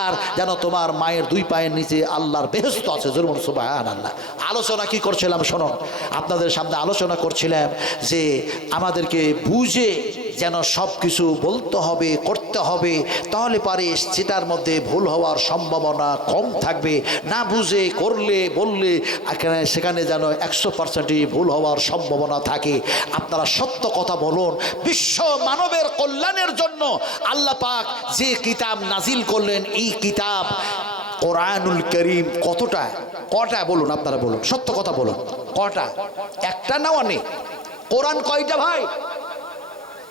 আর যেন তোমার মায়ের দুই পায়ের নিচে আল্লাহর বেহেশত আছে। জরুর সুবহানাল্লাহ। আলোচনা কি করছিলাম শুনুন, আপনাদের সামনে আলোচনা করছিলাম যে আমাদেরকে বুঝে যেন সব কিছু বলতে হবে, করতে হবে, তাহলে পারে সেটার মধ্যে ভুল হওয়ার সম্ভাবনা কম থাকবে। না বুঝে করলে বললে সেখানে যেন 100%ই ভুল হওয়ার সম্ভাবনা থাকে। আপনারা সত্য কথা বলুন। বিশ্ব মানবের কল্যাণের জন্য আল্লাহ পাক যে কিতাব নাজিল করলেন, এই কিতাব কোরআনুল কারীম কটা বলুন, আপনারা বলুন, সত্য কথা বলুন, কটা? একটা না অনেক? কোরআন কয়টা ভাই?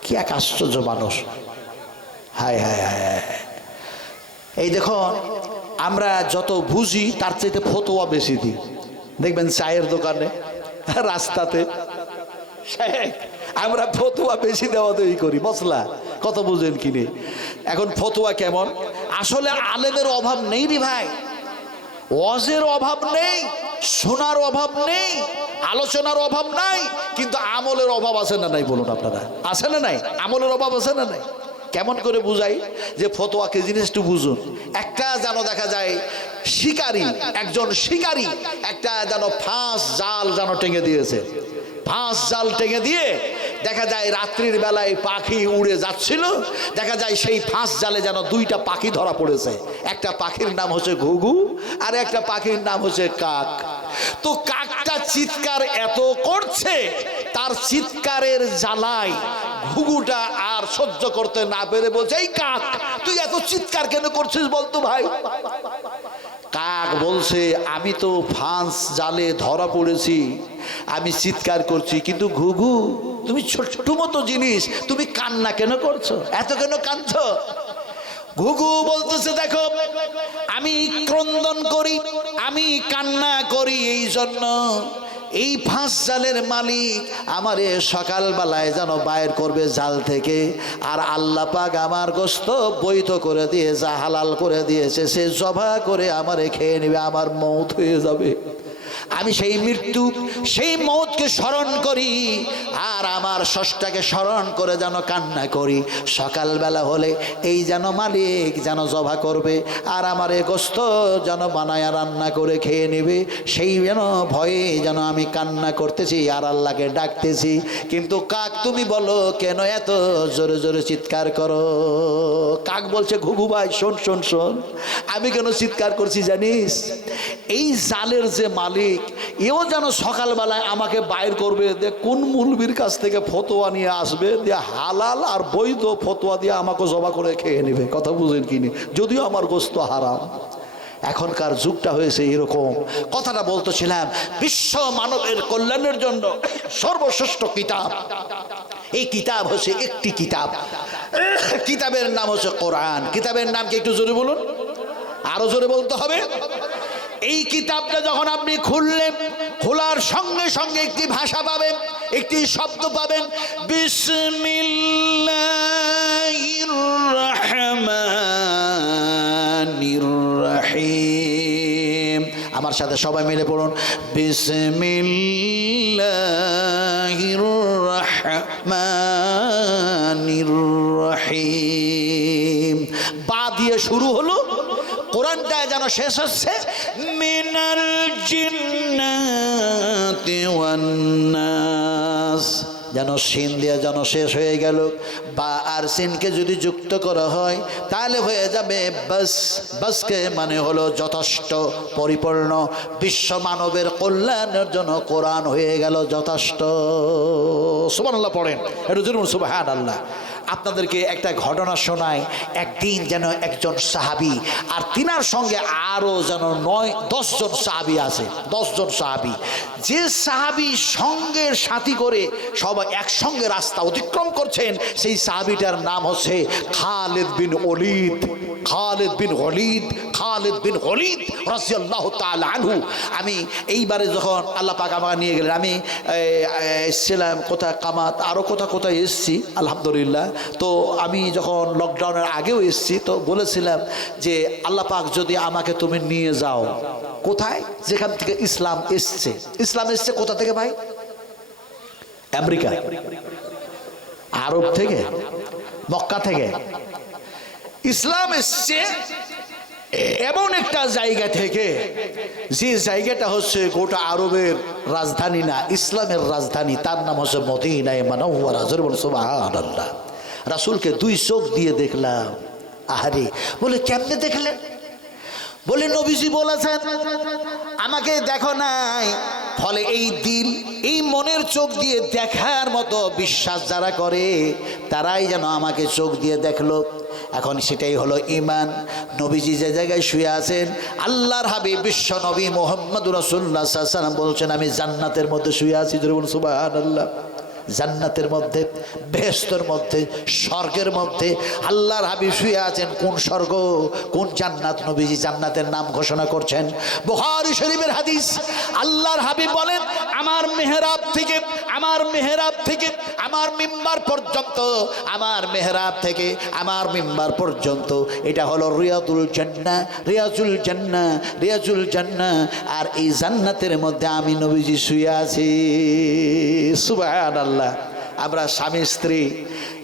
কি এক আশ্চর্য মানুষ! হায় হায় হায়! এই দেখো, আমরা যত বুঝি তার চাইতে ফতোয়া বেশি দিই। দেখবেন চায়ের দোকানে, রাস্তাতে আমরা ফতোয়া বেশি দেওয়া দেই করি। মশলা কত বুঝেন কিনে। এখন ফতোয়া কেমন? আসলে আলেমের অভাব নেই রে ভাই, ওয়াজের অভাব নেই, শোনার অভাব নেই, আলোচনার অভাব নাই, কিন্তু আমলের অভাব আছে না নাই বলুন আপনারা? আছে না নাই? আমলের অভাব আছে না নাই? কেমন করে বুঝাই যে ফতোয়াকে জিনিস একটু বুঝুন। একটা যেন দেখা যায় শিকারী, একজন শিকারী একটা যেন ফাঁস জাল যেন টেঙে দিয়েছে। ফাঁস জাল টেঙে দিয়ে দেখা যায় রাত্রির বেলায় পাখি উড়ে যাচ্ছিল, দেখা যায় সেই ফাঁস জালে যেন দুইটা পাখি ধরা পড়েছে। একটা পাখির নাম হচ্ছে ঘুঘু আর একটা পাখির নাম হচ্ছে কাক। তো কাকটা চিৎকার এত করছে, তার চিৎকারের জ্বালায় ঘুঘুটা আর সহ্য করতে না পেরে বলছে, এই কাক, তুই এত চিৎকার কেন করছিস বলতো ভাই? কাক বলছে, আমি তো ফাঁস জালে ধরা পড়েছি, আমি চিৎকার করছি, কিন্তু ঘুঘু তুমি ছোট্ট মতো জিনিস, তুমি কান্না কেন করছো? এত কেন কাঁদছো? ঘুঘু বলতেছে, দেখো আমি ক্রন্দন করি, আমি কান্না করি এই জন্য এই ফাঁস জালের মালিক আমারে সকালবেলায় যেন বাইর করবে জাল থেকে, আর আল্লাহ পাক আমার গোশত বৈধ করে দিয়েছে, হালাল করে দিয়েছে, সে জবাহ করে আমারে খেয়ে নেবে, আমার মওত হয়ে যাবে। আমি সেই মৃত্যু, সেই মওতকে স্মরণ করি আর আমার স্রষ্টাকে স্মরণ করে যেন কান্না করি। সকালবেলা হলে এই যেন মালিক যেন জবাহ করবে আর আমার এ গোশত যেন বানায়া রান্না করে খেয়ে নেবে, সেই যেন ভয়ে যেন আমি কান্না করতেছি আর আল্লাহকে ডাকতেছি। কিন্তু কাক, তুমি বলো কেন এত জোরে জোরে চিৎকার করো? কাক বলছে, ঘুঘু ভাই শোন শোন শোন, আমি কেন চিৎকার করছি জানিস? এই জালের যে মালিক, এও যেন সকালবেলায় আমাকে বাইর করবে, যে কোন মুলবির কাছ থেকে ফতোয়া নিয়ে আসবে, দিয়ে হালাল আর বৈধ ফতোয়া দিয়ে আমাকে জবা করে খেয়ে নেবে। কথা বুঝেন কিনি? যদিও আমার গোশত হারাম। এখনকার যুগটা হয়েছে এরকম। কথাটা বলতেছিলাম, বিশ্ব মানবের কল্যাণের জন্য সর্বশ্রেষ্ঠ কিতাব, এই কিতাব হচ্ছে একটি কিতাব, কিতাবের নাম হচ্ছে কোরআন। কিতাবের নাম কি একটু জোরে বলুন, আরো জোরে বলতে হবে। এই কিতাবটা যখন আপনি খুললেন, খোলার সঙ্গে সঙ্গে একটি ভাষা পাবেন, একটি শব্দ পাবেন, বিসমিল্লাহির রহমানির রহিম। আমার সাথে সবাই মিলে পড়ুন, বিসমিল্লাহির রহমানির রহিম। বা দিয়ে শুরু হলো, কোরআনটা যেন শেষ হচ্ছে মিনাল জিন্নাতি ওয়ান নাস, যেন সিন দিয়ে যেন শেষ হয়ে গেল। বা আর সিনকে যদি যুক্ত করা হয় তাহলে হয়ে যাবে বাস। বাসকে মানে হলো যথেষ্ট, পরিপূর্ণ। বিশ্ব মানবের কল্যাণের জন্য কোরআন হয়ে গেল যথেষ্ট। সুবহানাল্লাহ পড়েন, একটু জোরে বলুন সুবহানাল্লাহ। আপনাদেরকে একটা ঘটনা শোনায়। একদিন যেন একজন সাহাবী আর তিনার সঙ্গে আরো যেন 9-10 জন সাহাবী আছে, 10 জন সাহাবী। যে সাহাবী সঙ্গের সাথী করে সবাই একসঙ্গে রাস্তা অতিক্রম করছেন, সেই সাহাবীটার নাম হচ্ছে খালিদ বিন ওলীদ। খালিদ বিন ওলীদ, খালিদ বিন ওলীদ রাদিয়াল্লাহু তাআলা আনহু। আমি এইবারে যখন আল্লাহ পাক আমাকে নিয়ে গেলেন, আমি এসেছিলাম কোথায় কামাত, আরও কোথায় এসেছি আলহামদুলিল্লাহ। তো আমি যখন লকডাউনের আগেও এসেছি, তো বলেছিলাম যে আল্লাহ পাক যদি আমাকে তুমি নিয়ে যাও কোথায়, যেখান থেকে ইসলাম এসছে। ইসলাম এসছে কোথা থেকে ভাই? আমেরিকা, আরব থেকে, মক্কা থেকে ইসলাম এসছে এমন একটা জায়গা থেকে, যে জায়গাটা হচ্ছে গোটা আরবের রাজধানী না, ইসলামের রাজধানী, তার নাম হচ্ছে মদিনা মুনাওয়ারা। সুবহানাল্লাহ। রাসূলকে দুই চোখ দিয়ে দেখলাম। আহারে, বলে কেমনে দেখলেন? বলে নবীজি বলেছেন আমাকে দেখো নাই, ফলে এই দিল, এই মনের চোখ দিয়ে দেখার মতো বিশ্বাস যারা করে তারাই যেন আমাকে চোখ দিয়ে দেখলো। এখন সেটাই হলো ঈমান। নবীজি যে জায়গায় শুয়ে আছেন, আল্লাহর হাবিব বিশ্ব নবী মুহাম্মদুর রাসূলুল্লাহ সাল্লাল্লাহু আলাইহি ওয়াসাল্লাম বলছেন আমি জান্নাতের মধ্যে শুয়ে আছি। সুবহানাল্লাহ। জান্নাতের মধ্যে, বেহেশতের মধ্যে, স্বর্গের মধ্যে আল্লাহর হাবিব শুয়ে আছেন। কোন স্বর্গ, কোন জান্নাত? নবীজি জান্নাতের নাম ঘোষণা করছেন। বুখারী শরীফের হাদিস, আল্লাহর হাবিব বলেন আমার মেহরাব থেকে, আমার মেহরাব থেকে আমার মিম্বার পর্যন্ত, আমার মেহরাব থেকে আমার মিম্বার পর্যন্ত এটা হলো রিয়াদুল জান্নাহ, রিয়াজুল জান্নাহ, রিয়াজুল জান্নাহ। আর এই জান্নাতের মধ্যে আমি নবীজি শুয়ে আছি। সুবহানাল্লাহ। আমরা স্বামী স্ত্রী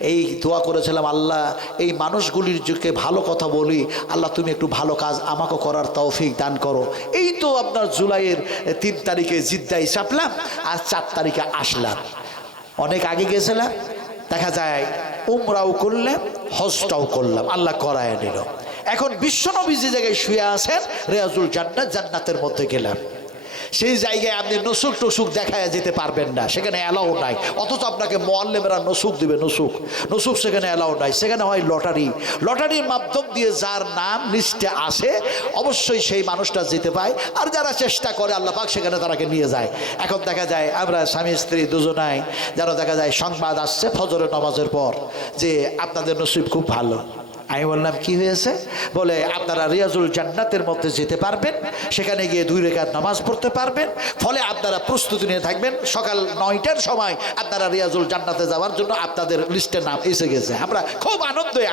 এই দোয়া করেছিলাম, আল্লাহ এই মানুষগুলির যুগে ভালো কথা বলি, আল্লাহ তুমি একটু ভালো কাজ আমাকে করার তৌফিক দান করো। এই তো আপনার জুলাইয়ের 3 তারিখে জিদ্দায় চাপলাম, আর 4 তারিখে আসলাম। অনেক আগে গেছিলাম, দেখা যায় উমরাও করলাম, হজটাও করলাম, আল্লাহ করায় নিল। এখন বিশ্বনবী যে জায়গায় শুয়ে আছেন রিয়াজুল জান্নাত, জান্নাতের মধ্যে গেলাম। সেই জায়গায় আপনি নসুক টসুক দেখায় যেতে পারবেন না, সেখানে অ্যালাউ নাই। অথচ আপনাকে মুআল্লিমরা নসুক দিবে, নসুক, নসুক সেখানে অ্যালাউ নাই। সেখানে হয় লটারি, লটারির মাধ্যম দিয়ে যার নাম লিস্টে আসে অবশ্যই সেই মানুষটা যেতে পায়, আর যারা চেষ্টা করে আল্লাহ পাক সেখানে তারাকে নিয়ে যায়। এখন দেখা যায় আমরা স্বামী স্ত্রী দুজনাই যেন দেখা যায় সংবাদ আসছে ফজরের নামাজের পর যে আপনাদের নসিব খুব ভালো। আমি বললাম কি হয়েছে? বলে আপনারা রিয়াজুল জান্নাতের মধ্যে যেতে পারবেন, সেখানে গিয়ে 2 রাকাত নামাজ পড়তে পারবেন, ফলে আপনারা প্রস্তুতি নিয়ে থাকবেন। সকাল 9টার সময় আপনারা রিয়াজুল জান্নাতে যাওয়ার জন্য আপনাদের লিস্টে নাম এসে গেছে। আমরা খুব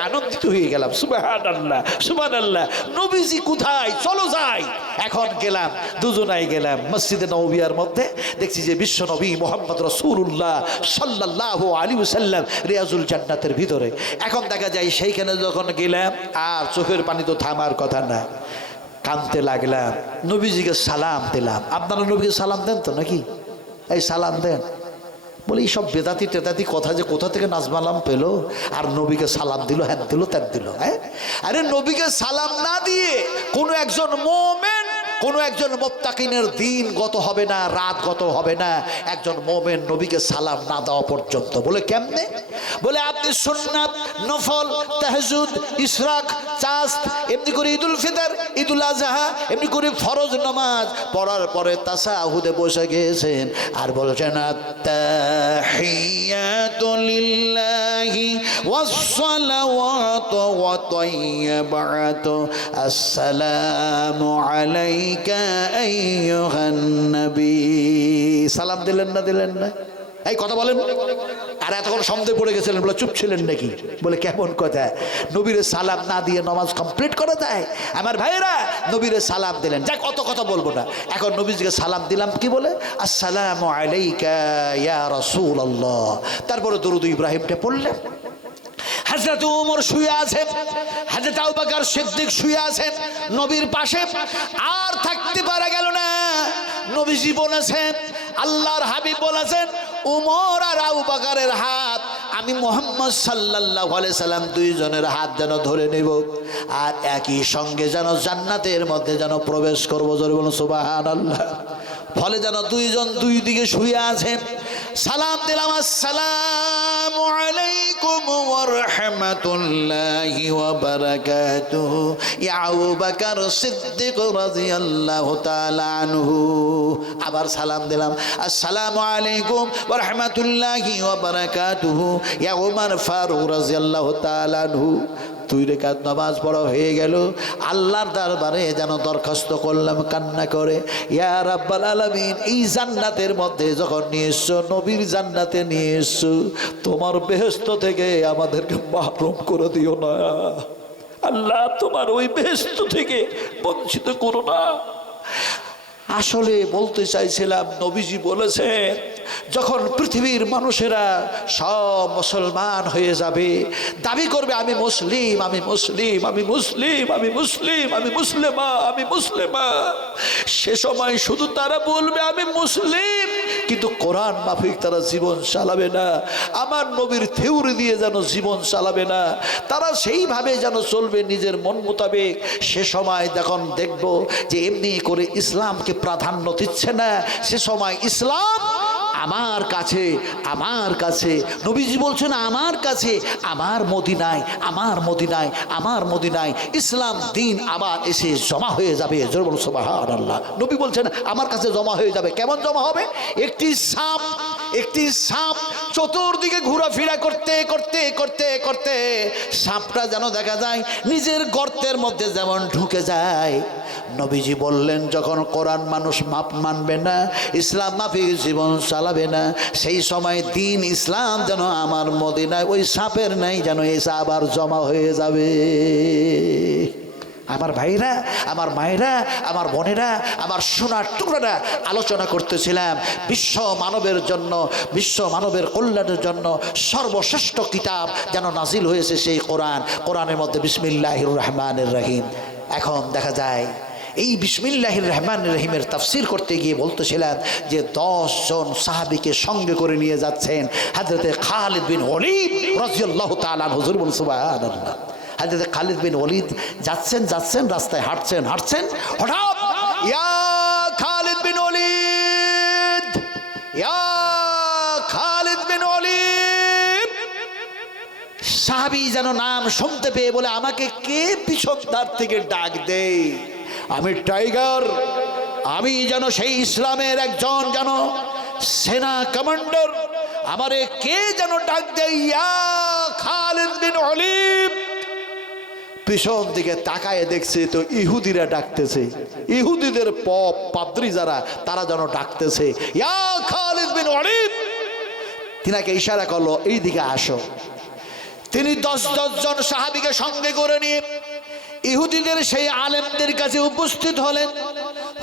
আনন্দিত হয়ে গেলাম। সুবহানাল্লাহ, সুবহানাল্লাহ। নবীজি কোথায়? চলো যাই। এখন গেলাম, দুজনাই গেলাম মসজিদে নববিয়ার মধ্যে। দেখছি যে বিশ্ব নবী মুহাম্মদ রাসূলুল্লাহ সাল্লাল্লাহু আলাইহি ওয়াসাল্লাম রিয়াজুল জান্নাতের ভিতরে। এখন দেখা যায় সেইখানে যখন গেলাম আর চোখের পানি তো থামার কথা না, কাঁদতে লাগলাম। নবীজিকে সালাম দিলাম। আপনারা নবীকে সালাম দেন তো নাকি? এই সালাম দেন। বলে এইসব বেদাতি টেদাতি কথা যে কোথা থেকে নাজমালাম পেলো, আর নবীকে সালাম দিল, হ্যাঁ দিল, ত্যাগ দিল। হ্যাঁ, আরে নবীকে সালাম না দিয়ে কোনো একজন মুমিন, কোনো একজন মুত্তাকিনের দিন গত হবে না, রাত গত হবে না একজন মুমিন নবীকে সালাম না দেওয়া পর্যন্ত। বলে কেমনে? বলে আপনি সুন্নাত, নফল, তাহাজ্জুদ, ইশরাক, চাস্ত, এমনি করে ঈদুল ফিতর, ঈদুল আজহা, এমনি করে ফরজ নামাজ পড়ার পরে তাশাহুদে বসে গিয়েছেন আর বলছেন আত্তাহিয়াতু লিল্লাহি ওয়াস-সালাওয়াতু ওয়া তাইয়্যিবাতু আসসালামু আলাইকা আইয়ুহান নবী। সালাম দিলেন না, দিলেন না? এই কথা বলেন। আর এতক্ষণ সন্দেহ পড়ে গেছিলেন, বলে চুপ ছিলেন নাকি? বলে কেমন কথা, নবীরে সালাম না দিয়ে নামাজ কমপ্লিট করা যায়? আমার ভাইয়েরা নবীরে সালাম দিলেন। যাক, অত কথা বলবো না। এখন নবীজিকে সালাম দিলাম কি বলে? আসসালামু আলাইকা ইয়া রাসূলুল্লাহ। তারপরে দরুদ ইব্রাহিমটা পড়লেন। হযরত ওমর শুয়ে আছেন, হযরত আবু বকর সিদ্দিক শুয়ে আছেন নবীর পাশে। আর থাকতে পারা গেল না। নবীজি বলেছেন, আল্লাহর হাবিব বলেছেন, ওমর আর আবু বকরের হাত আমি মুহাম্মদ সাল্লাল্লাহু আলাইহি সাল্লাম দুইজনের হাত যেন ধরে নেব, আর একই সঙ্গে যেন জান্নাতের মধ্যে যেন প্রবেশ করবো। জোরে বলুন সুবহানাল্লাহ। ফলে যেন দুইজন দুই দিকে শুয়ে আছেন। সালাম দিলাম, আসসালামু আলাইকুম ওয়া রাহমাতুল্লাহি ওয়া বারাকাতুহু ইয়া আবু বকর সিদ্দিক রাদিয়াল্লাহু তাআলা আনহু। আবার সালাম দিলাম, আসসালামু আলাইকুম ওয়া রাহমাতুল্লাহি ওয়া বারাকাতুহু ইয়া উমর ফারুক রাদিয়াল্লাহু তাআলা আনহু। 2 রাকাত নামাজ পড়া হয়ে গেল। আল্লাহর দরবারে যেন দরখাস্ত করলাম কান্না করে, ইয়া রাব্বাল আলামিন, এই জান্নাতের মধ্যে যখন নিয়ে এসছো, নবীর জান্নাতে নিয়ে এসছো, তোমার বেহেশত থেকে আমাদেরকে মাহরুম করে দিও না। আল্লাহ, তোমার ওই বেহেশত থেকে বঞ্চিত করো না। আসলে বলতে চাইছিলাম, নবীজি বলেছেন যখন পৃথিবীর মানুষেরা সব মুসলমান হয়ে যাবে, দাবি করবে আমি মুসলিম, আমি মুসলিম, আমি মুসলিম, আমি মুসলিম, আমি মুসলিমা, আমি মুসলিমা, সে সময় শুধু তারা বলবে আমি মুসলিম, কিন্তু কোরআন মাফিক তারা জীবন চালাবে না, আমার নবীর থিওরি দিয়ে যেন জীবন চালাবে না, তারা সেইভাবে যেন চলবে নিজের মন মোতাবেক। সে সময় যখন দেখব যে এমনি করে ইসলামকে প্রাধান্য দিচ্ছে না, সে সময় ইসলাম আমার কাছে, আমার কাছে, নবীজি বলছেন আমার কাছে, আমার মদিনায়, আমার মদিনায়, আমার মদিনায় ইসলাম দিন আবার এসে জমা হয়ে যাবে। জোরে বলুন সুবহানাল্লাহ। নবী বলছেন আমার কাছে জমা হয়ে যাবে। কেমন জমা হবে? একটি সাপ, একটি সাপ চতুর্দিকে ঘোরাফেরা করতে করতে করতে করতে সাপটা যেন দেখা যায় নিজের গর্তের মধ্যে যেমন ঢুকে যায়। নবীজি বললেন যখন কোরআন মানুষ মানবে না, ইসলাম মাফিক জীবন চালাবে না, সেই সময় দিন ইসলাম যেন আমার মদিনায় ওই সাপের নাই যেন এসে আবার জমা হয়ে যাবে। আমার ভাইরা, আমার মায়েরা, আমার বোনেরা, আমার সোনার টুকরারা, আলোচনা করতেছিলাম বিশ্ব মানবের জন্য, বিশ্ব মানবের কল্যাণের জন্য সর্বশ্রেষ্ঠ কিতাব যেন নাজিল হয়েছে সেই কোরআন। কোরআনের মধ্যে বিসমিল্লাহির রহমানির রহিম। এখন দেখা যায় এই বিসমিল্লাহির রহমানির রহিমের তাফসীর করতে গিয়ে বলতেছিলাম যে 10 জন সাহাবীকে সঙ্গে করে নিয়ে যাচ্ছেন হযরতে খালিদ বিন ওলীদ রাদিয়াল্লাহু তাআলা আনহু। হুজুর বলেন সুবহানাল্লাহ। হযরতে খালিদ বিন ওলীদ যাচ্ছেন যাচ্ছেন রাস্তায় হাঁটছেন হাঁটছেন, হঠাৎ ইয়া খালিদ বিন ওলীদ, ইয়া খালিদ বিন ওলীদ, সাহাবী যেন নাম শুনতে পেয়ে বলে আমাকে কে পিছন ধার থেকে ডাক দেয়? আমি টাইগার, আমি যেন সেই ইসলামের একজন যেন সেনা কমান্ডার, আমারে কে যেন ডাক দেয় ইয়া খালিদ বিন ওলীদ। পিছন দিকে তাকায় দেখছে তো ইহুদিরা ডাকতেছে, ইহুদিদের পাদ্রী যারা তারা যেন ডাকতেছে ইয়া খালিদ বিন ওলীদ। তিনাকে ইশারা করলো এই দিকে আসো। তিনি 10 জন সাহাবীকে সঙ্গে করে নিয়ে ইহুদিদের সেই আলেমদের কাছে উপস্থিত হলেন।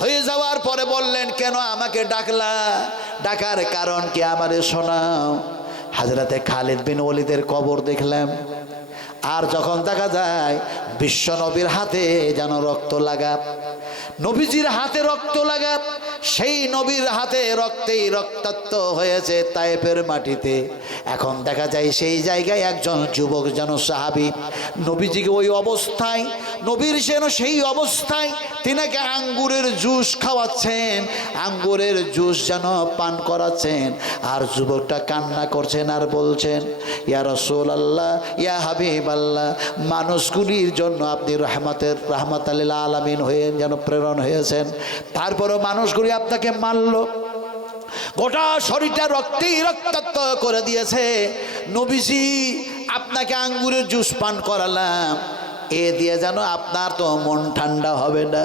হয়ে যাওয়ার পরে বললেন কেন আমাকে ডাকলা? ডাকার কারণ কি আমারে শোনাও। হযরতে খালিদ বিন ওলীদের কবর দেখলাম, আর যখন দেখা যায় বিশ্ব নবীর হাতে যেন রক্ত লাগা, নবীজির হাতে রক্ত লাগা, সেই নবীর হাতে রক্তেই রক্তাক্ত হয়েছে তায়েফের মাটিতে। এখন দেখা যায় সেই জায়গায় একজন যুবক যেন সাহাবী নবীজিকে ওই অবস্থায়, নবীর যেন সেই অবস্থায় তিনাকে আঙ্গুরের জুস খাওয়াচ্ছেন, আঙ্গুরের জুস যেন পান করাচ্ছেন, আর যুবকটা কান্না করছেন আর বলছেন ইয়া রাসূলুল্লাহ, ইয়া হাবিবাল্লাহ, মানুষগুলির জন্য আপনি রাহমাতাল লিল আলামিন হয়ে যেন প্রেরণ হয়েছেন, তারপরও মানুষগুলি আপনাকে মারল, গোটা শরীরটা রক্তেই রক্তাক্ত করে দিয়েছে, নবীজি আপনাকে আঙ্গুরের জুস পান করালাম, এ দিয়ে যেন আপনার তো মন ঠান্ডা হবে না,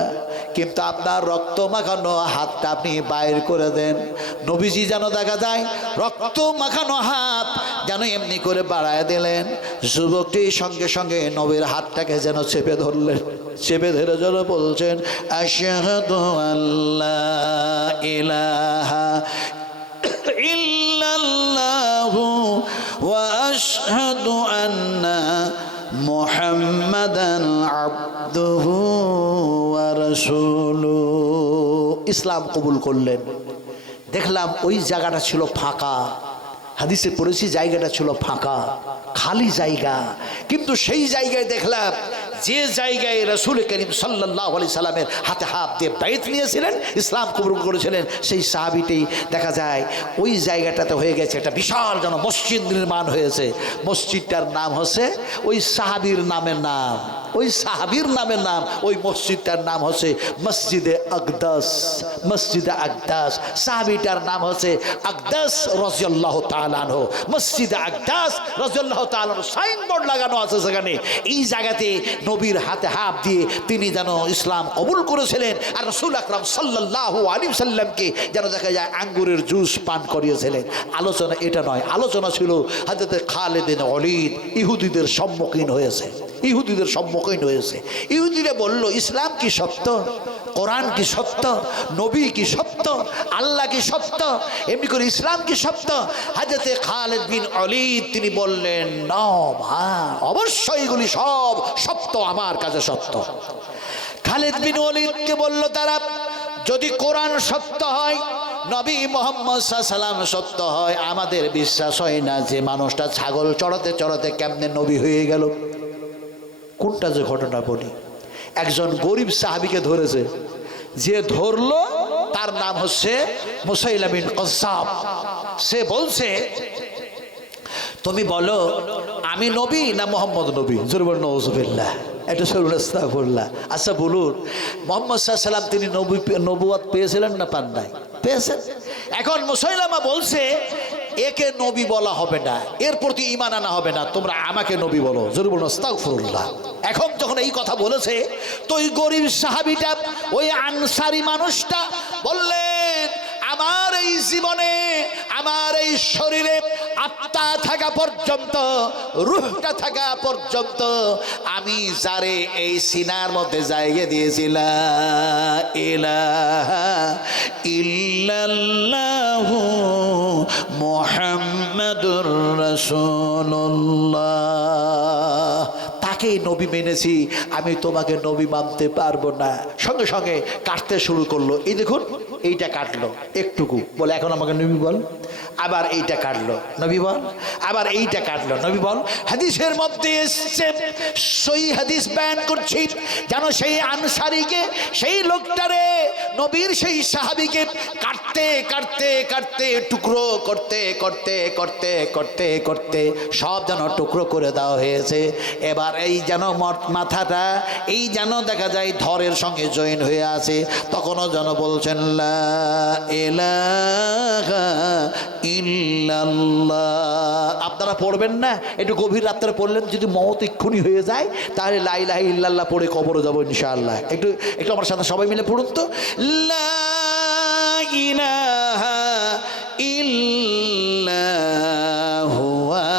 কিন্তু আপনার রক্ত মাখানো হাতটা আপনি বাইর করে দেন। নবীজি যেন দেখা যায় রক্ত মাখানো হাত যেন এমনি করে বাড়ায় দিলেন। যুবকটি সঙ্গে সঙ্গে নবীর হাতটাকে যেন চেপে ধরলেন, চেপে ধরে যেন বলছেন আশহাদু আল্লা ইলাহা ইল্লাল্লাহু ওয়া আশহাদু আন্না মুহাম্মাদান আবদুহু ওয়া রাসূলুহু। ইসলাম কবুল করলেন। দেখলাম ওই জায়গাটা ছিল ফাঁকা, হাদিসে পড়েছি জায়গাটা ছিল ফাঁকা, খালি জায়গা, কিন্তু সেই জায়গায় দেখলাম যে জায়গায় রাসূল করিম সাল্লাল্লাহু আলাইহি সাল্লামের হাতে হাত দিয়ে বাইত নিয়েছিলেন, ইসলাম কবুল করেছিলেন, সেই সাহাবীটি দেখা যায় ওই জায়গাটাতে হয়ে গেছে একটা বিশাল যেন মসজিদ নির্মাণ হয়েছে। মসজিদটার নাম হচ্ছে ওই সাহাবীর নামের নাম, ওই সাহাবীর নামের নাম, ওই মসজিদটার নাম হচ্ছে মসজিদে আকদাস, মসজিদে আকদাস। সাহাবীটার নাম হচ্ছে আকদাস রাদিয়াল্লাহু তাআলা আনহু, মসজিদে আকদাস রাদিয়াল্লাহু তাআলা আনহু সাইনবোর্ড লাগানো আছে সেখানে। এই জায়গাতে নবীর হাতে হাত দিয়ে তিনি যেন ইসলাম কবুল করেছিলেন, আর রাসূল আকরাম সাল্লাল্লাহু আলাইহি সাল্লামকে যেন দেখা যায় আঙ্গুরের জুস পান করিয়েছিলেন। আলোচনা এটা নয়, আলোচনা ছিল হযরত খালিদ বিন ওলীদ ইহুদিদের সম্মুখীন হয়েছে। ইহুদিদের সম্মুখীন হয়েছে। ইহুদিরা বলল, ইসলাম কি সত্য, কোরআন কি সত্য, নবী কি সত্য, আল্লাহ কি সত্য, এমনি করে ইসলাম কি সত্য? হযরতে খালিদ বিন ওলীদ তিনি বললেন, না ভাই, অবশ্যই এগুলি সব সত্য, আমার কাছে সত্য। খালিদ বিন ওলীদকে বলল তারা, যদি কোরআন সত্য হয়, নবী মুহাম্মদ সাল্লাল্লাহু আলাইহি ওয়াসাল্লাম সত্য হয়, আমাদের বিশ্বাস হয় না যে মানুষটা ছাগল চড়াতে চড়াতে কেমনে নবী হয়ে গেল। কোনটা যে ঘটনা বলি, একজন গরিব সাহাবীকে ধরেছে, যে ধরলো তার নাম হচ্ছে মুসাইলামা বিন কাজ্জাব। সে বলছে, তুমি বলো আমি নবী না মোহাম্মদ নবী? জোরে বলুন নাউজুবিল্লাহ, এটা শুনুন, আস্তাগফিরুল্লাহ। আচ্ছা বলুন, মুহাম্মদ সাল্লাল্লাহু আলাইহি ওয়াসাল্লাম তিনি নবুয়ত পেয়েছিলেন না পান নাই? পেয়েছেন। এখন মুসাইলামা বলছে, একে নবী বলা হবে না, এর প্রতি ঈমান আনা হবে না, তোমরা আমাকে নবী বলো। জোরে বলুন আস্তাগফিরুল্লাহ। এখন যখন এই কথা বলেছে, তো ওই গরিব সাহাবীটা, ওই আনসারী মানুষটা বললেন, আমার এই জীবনে, আমার এই শরীরে আত্মা থাকা পর্যন্ত, রূহটা থাকা পর্যন্ত আমি যারে এই সিনার মধ্যে জায়গা দিয়েছিলাম, ইলাহা ইল্লাল্লাহু মুহাম্মাদুর রাসূলুল্লাহ, তাকেই নবী মেনেছি, আমি তোমাকে নবী মানতে পারবো না। সঙ্গে সঙ্গে কাটতে শুরু করলো। এই দেখুন, এইটা কাটলো একটুকু, বলে এখন আমাকে নবী বল। আবার এইটা কাটলো, নবী বল। আবার এইটা কাটলো, নবী বল। হাদিসের মধ্যে এসছে, সহিহ হাদিস বয়ান করছি, যেন সেই আনসারীকে, সেই লোকটারে, নবীর সেই সাহাবীকে কাটতে কাটতে কাটতে, টুকরো করতে করতে করতে করতে করতে সব যেন টুকরো করে দেওয়া হয়েছে। এবার এই যেন মাথাটা, এই যেন দেখা যায় ধরের সঙ্গে জয়েন হয়ে আছে, তখনও যেন বলছেন লা ইলাহা ইল্লাল্লাহ। আপনারা পড়বেন না, একটু গভীর রাত্রে পড়লেন, যদি মওত এক্ষুনি হয়ে যায়, তাহলে লা ইলাহা ইল্লাল্লাহ পড়ে কবরে যাবো ইনশাআল্লাহ। একটু একটু আমার সাথে সবাই মিলে পড়ুন তো, লা ইলাহা ইল্লাহু ওয়া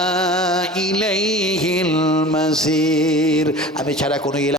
ইলাইহিল মাসির। আমি ছাড়া কোনো